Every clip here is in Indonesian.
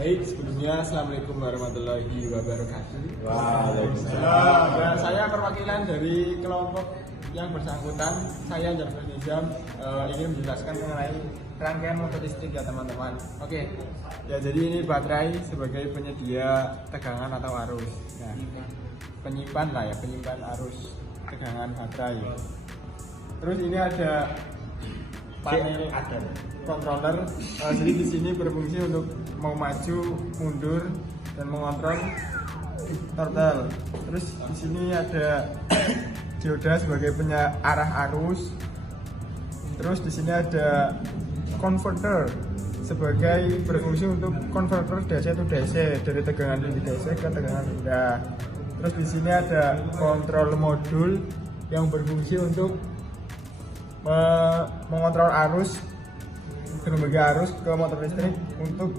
Baik, sebelumnya Assalamualaikum warahmatullahi wabarakatuh. Waalaikumsalam. Dan saya perwakilan dari kelompok yang bersangkutan. Saya Jarfel Nizam ingin menjelaskan mengenai rangkaian motor listrik ya teman-teman. Oke, ya jadi ini baterai sebagai penyedia tegangan atau arus. Nah, penyimpan arus tegangan baterai. Terus ini ada panel controller, jadi di sini berfungsi untuk mau maju, mundur, dan mengontrol turtle. Terus di sini ada dioda sebagai pengarah arus. Terus di sini ada converter sebagai berfungsi untuk converter DC to DC dari tegangan tinggi DC ke tegangan rendah. Terus di sini ada kontrol modul yang berfungsi untuk mengontrol arus, berbagai arus ke motor listrik untuk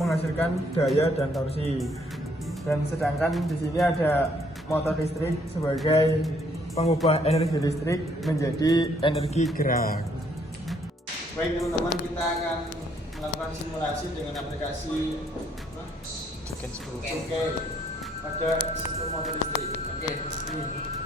menghasilkan daya dan torsi. Dan sedangkan di sini ada motor listrik sebagai pengubah energi listrik menjadi energi gerak. Baik teman-teman, kita akan melakukan simulasi dengan aplikasi Oke pada sistem motor listrik. Oke, ini.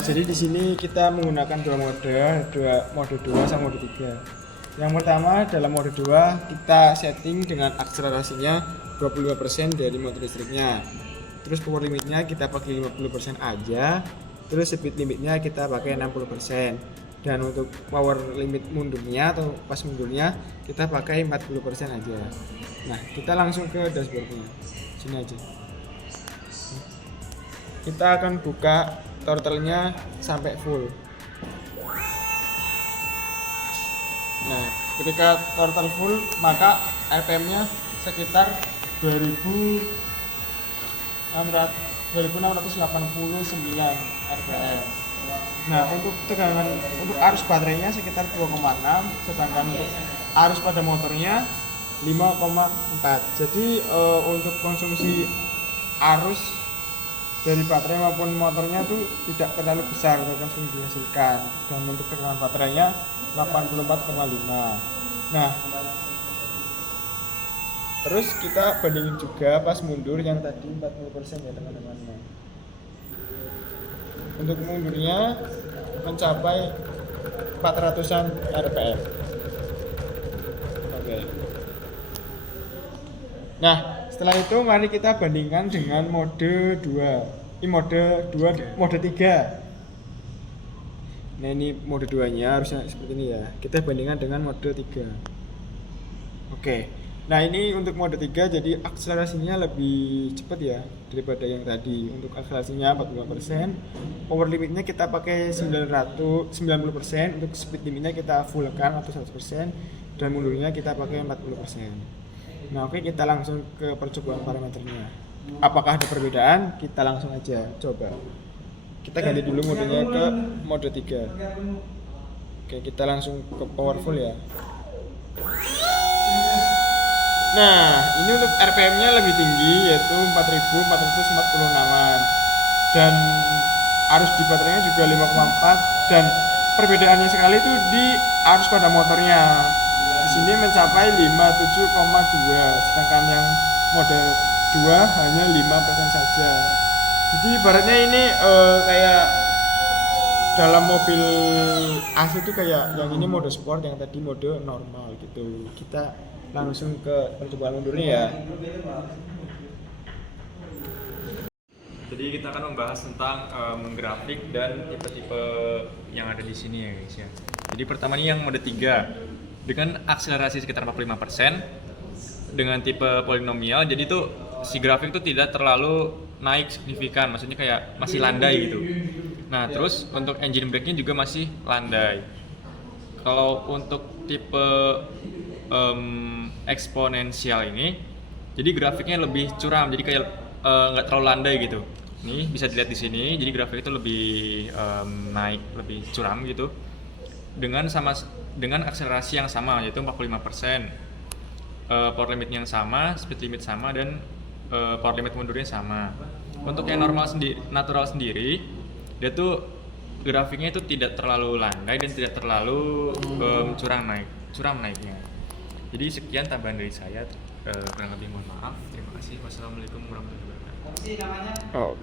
Jadi di sini kita menggunakan dua mode 2 sama mode 3. Yang pertama dalam mode 2 kita setting dengan akselerasinya 25% dari motor listriknya. Terus power limitnya kita pakai 50% aja. Terus speed limitnya kita pakai 60%. Dan untuk power limit mundurnya atau pas mundurnya kita pakai 40% aja. Nah, kita langsung ke dashboardnya. Sini aja. Kita akan buka turtle-nya sampai full. Nah, ketika turtle full maka RPM-nya sekitar 2689 RPM. Nah, untuk arus baterainya sekitar 2,6, sedangkan untuk arus pada motornya 5,4. Jadi untuk konsumsi arus dari baterai maupun motornya tuh tidak terlalu besar untuk langsung dihasilkan, dan untuk tegangan baterainya 84,5. Nah, terus kita bandingin juga pas mundur yang tadi 40% ya teman-teman. Untuk mundurnya mencapai 400-an RPM. Oke. Nah, setelah itu mari kita bandingkan dengan mode 2. Ini mode 3. Nah, ini mode 2-nya harusnya seperti ini ya. Kita bandingkan dengan mode 3. Oke. Nah, ini untuk mode 3 jadi akselerasinya lebih cepat ya daripada yang tadi. Untuk akselerasinya 45%, power limitnya kita pakai 90%, untuk speed limitnya kita fullkan atau 100%, dan mundurnya kita pakai 40%. Nah, oke, kita langsung ke percobaan parameternya. Apakah ada perbedaan? Kita langsung aja coba. Kita ganti dulu modenya ke mode 3. Oke, kita langsung ke powerful ya. Nah, ini untuk RPM-nya lebih tinggi, yaitu 4446-an. Dan arus di baterainya juga 5,4, dan perbedaannya sekali itu di arus pada motornya. Di sini mencapai 57,2, sedangkan yang mode 2 hanya 5% saja. Jadi ibaratnya ini kayak dalam mobil AC itu kayak yang ini mode sport, yang tadi mode normal gitu. Kita langsung ke percobaan mundurnya ya. Jadi kita akan membahas tentang grafik dan tipe-tipe yang ada di sini ya guys ya. Jadi pertama ini yang mode 3 dengan akselerasi sekitar 45% dengan tipe polinomial. Jadi tuh si grafik tuh tidak terlalu naik signifikan, maksudnya kayak masih landai gitu. Nah, terus untuk engine brake-nya juga masih landai. Kalau untuk tipe eksponensial ini, jadi grafiknya lebih curam, jadi kayak nggak terlalu landai gitu. Nih bisa dilihat di sini, jadi grafik itu lebih naik, lebih curam gitu. Dengan akselerasi yang sama, yaitu 45%, power limitnya yang sama, speed limit sama, dan power limit mundurnya sama. Untuk yang natural sendiri, dia tuh grafiknya itu tidak terlalu landai dan tidak terlalu curam naiknya. Jadi sekian tambahan dari saya, kurang lebih mohon maaf. Terima kasih. Wassalamualaikum warahmatullahi wabarakatuh. Oh.